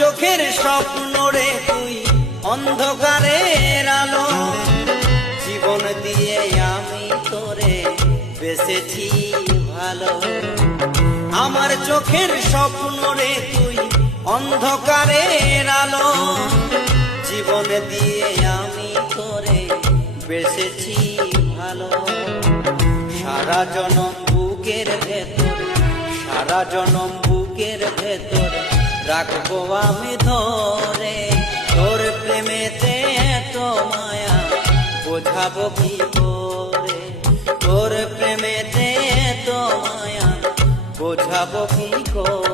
চোখের স্বপ্ন রে তুই অন্ধকারের আলো, জীবন দিয়ে আমি তোরে বেঁচেছি ভালো। আমার চোখের স্বপ্ন রে তুই অন্ধকারের আলো, জীবন দিয়ে আমি তোরে বেঁচেছি ভালো। সারা জনম বুকের ভেতর, সারা জনম বুকের ভেতর রাখবো আমি ধরে। তোর প্রেমেতে এত মায়া বোঝাবো কি করে, তোর প্রেমেতে এত মায়া বোঝাবো কি করে।